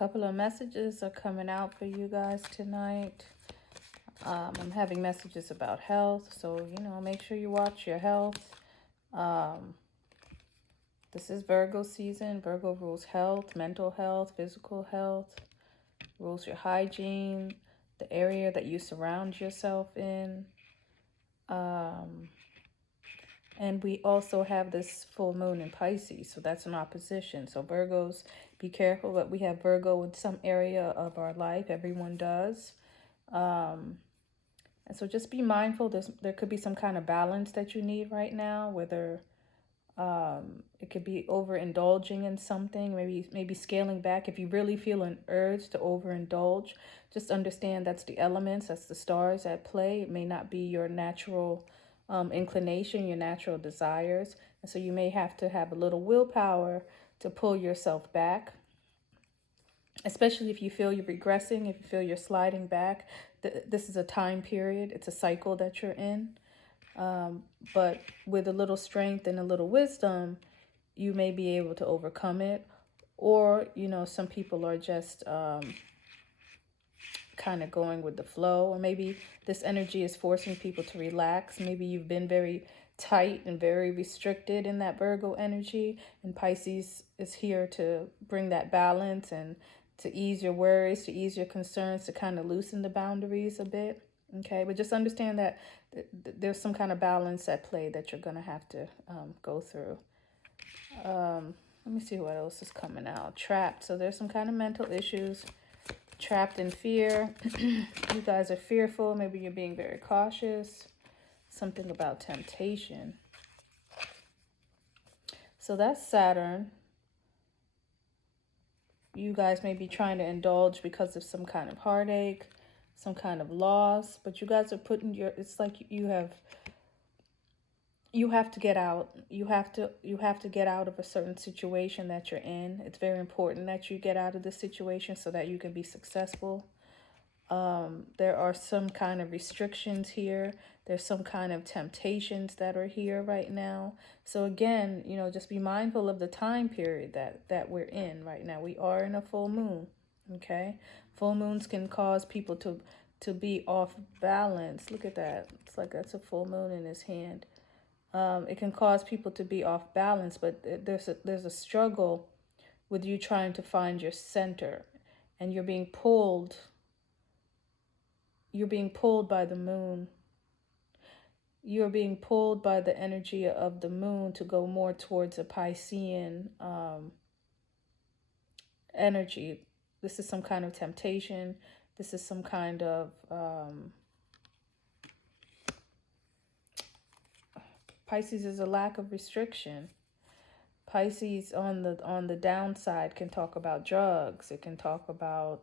Couple of messages are coming out for you guys tonight. I'm having messages about health, so make sure you watch your health. This is Virgo season. Virgo rules health, mental health, physical health, rules your hygiene, the area that you surround yourself in. And we also have this full moon in Pisces, so that's an opposition. So Virgos, be careful that we have Virgo in some area of our life. Everyone does. And so just be mindful. There could be some kind of balance that you need right now, whether it could be overindulging in something, maybe scaling back. If you really feel an urge to overindulge, just understand that's the elements, that's the stars at play. It may not be your natural inclination, your natural desires. And so you may have to have a little willpower to pull yourself back, especially if you feel you're regressing, if you feel you're sliding back. This is a time period. It's a cycle that you're in. But with a little strength and a little wisdom, you may be able to overcome it. Or, some people are just kind of going with the flow, or maybe this energy is forcing people to relax. Maybe you've been very tight and very restricted in that Virgo energy, and Pisces is here to bring that balance and to ease your worries, to ease your concerns, to kind of loosen the boundaries a bit. Okay, but just understand that there's some kind of balance at play that you're going to have to go through. Let me see what else is coming out. Trapped. So there's some kind of mental issues. Trapped in fear. You guys are fearful. Maybe you're being very cautious. Something about temptation. So that's Saturn. You guys may be trying to indulge because of some kind of heartache, some kind of loss, but you guys are putting it's like you have to get out. You have to get out of a certain situation that you're in. It's very important that you get out of the situation so that you can be successful. There are some kind of restrictions here. There's some kind of temptations that are here right now. So again, just be mindful of the time period that we're in right now. We are in a full moon. Okay, full moons can cause people to be off balance. Look at that. It's like that's a full moon in his hand. It can cause people to be off balance, but there's a struggle with you trying to find your center, and you're being pulled by the moon. You're being pulled by the energy of the moon to go more towards a Piscean energy. This is some kind of temptation. This is some kind of Pisces is a lack of restriction. Pisces on the downside can talk about drugs. It can talk about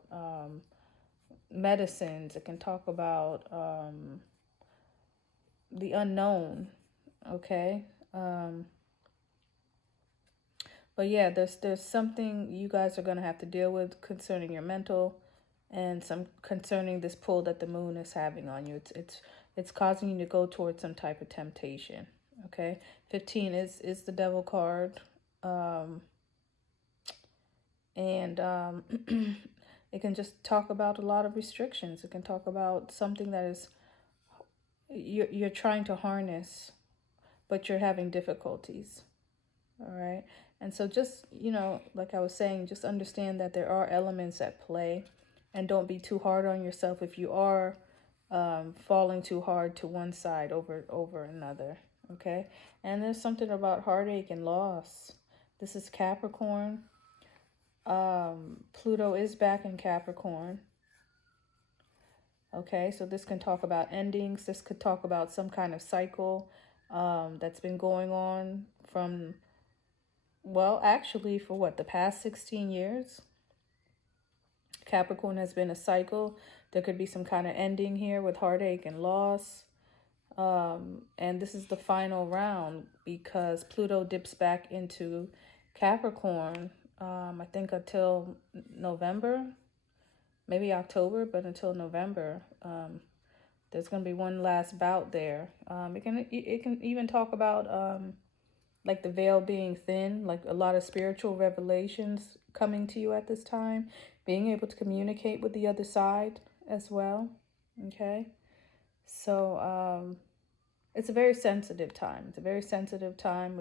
medicines. It can talk about the unknown. Okay. But yeah, there's something you guys are going to have to deal with concerning your mental, and some concerning this pull that the moon is having on you. It's causing you to go towards some type of temptation. Okay, 15 is the devil card, and it can just talk about a lot of restrictions. It can talk about something that is you're trying to harness, but you're having difficulties. All right. And so just, like I was saying, just understand that there are elements at play, and don't be too hard on yourself if you are falling too hard to one side over another. Okay. And there's something about heartache and loss. This is Capricorn. Pluto is back in Capricorn. Okay. So this can talk about endings. This could talk about some kind of cycle that's been going on from, well, actually, for the past 16 years. Capricorn has been a cycle. There could be some kind of ending here with heartache and loss. And this is the final round because Pluto dips back into Capricorn, I think until November, maybe October, but until November. There's going to be one last bout there. It can even talk about like the veil being thin, like a lot of spiritual revelations coming to you at this time, being able to communicate with the other side as well. Okay, so it's a very sensitive time. It's a very sensitive time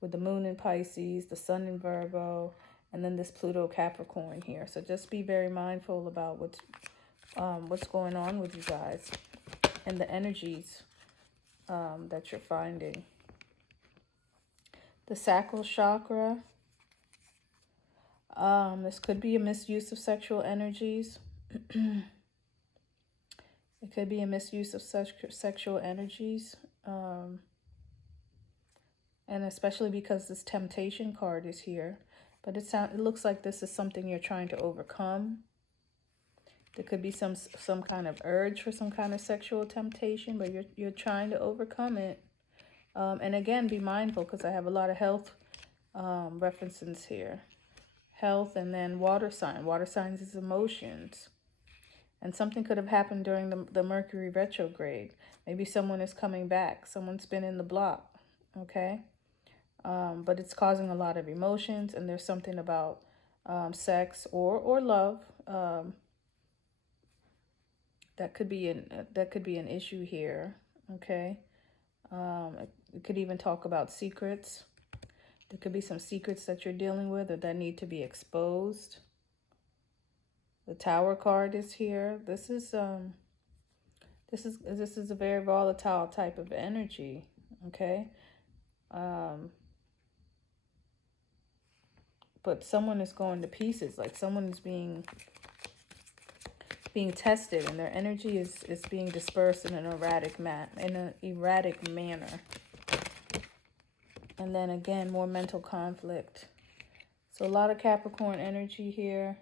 with the moon in Pisces, the sun in Virgo, and then this Pluto Capricorn here. So just be very mindful about what's going on with you guys and the energies that you're finding. The sacral chakra. This could be a misuse of sexual energies. It could be a misuse of sexual energies. And especially because this temptation card is here. But it looks like this is something you're trying to overcome. There could be some kind of urge for some kind of sexual temptation, but you're trying to overcome it. And again, be mindful, because I have a lot of health references here. Health, and then water sign. Water signs is emotions. And something could have happened during the Mercury retrograde. Maybe someone is coming back. Someone's been in the block. Okay? But it's causing a lot of emotions, and there's something about sex or love that could be an issue here. Okay? It could even talk about secrets. There could be some secrets that you're dealing with or that need to be exposed. The Tower card is here. This is a very volatile type of energy. Okay? But someone is going to pieces. Like someone is being tested, and their energy is being dispersed in an erratic manner. And then again, more mental conflict. So a lot of Capricorn energy here,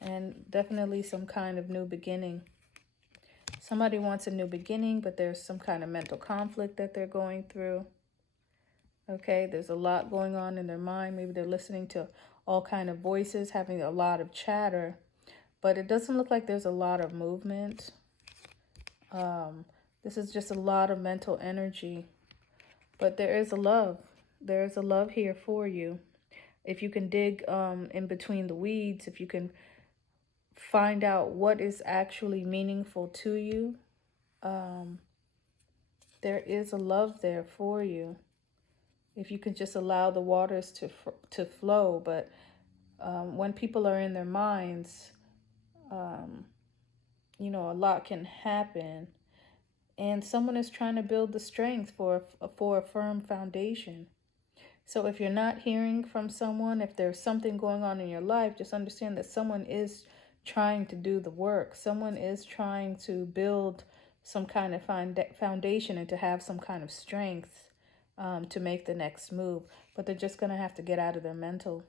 and definitely some kind of new beginning. Somebody wants a new beginning, but there's some kind of mental conflict that they're going through. Okay, there's a lot going on in their mind. Maybe they're listening to all kind of voices, having a lot of chatter, but it doesn't look like there's a lot of movement. This is just a lot of mental energy, but there is a love. There is a love here for you. If you can dig in between the weeds, if you can find out what is actually meaningful to you, there is a love there for you. If you can just allow the waters to flow. But when people are in their minds, you know, a lot can happen. And someone is trying to build the strength for a firm foundation. So if you're not hearing from someone, if there's something going on in your life, just understand that someone is trying to do the work. Someone is trying to build some kind of foundation and to have some kind of strength to make the next move. But they're just going to have to get out of their mental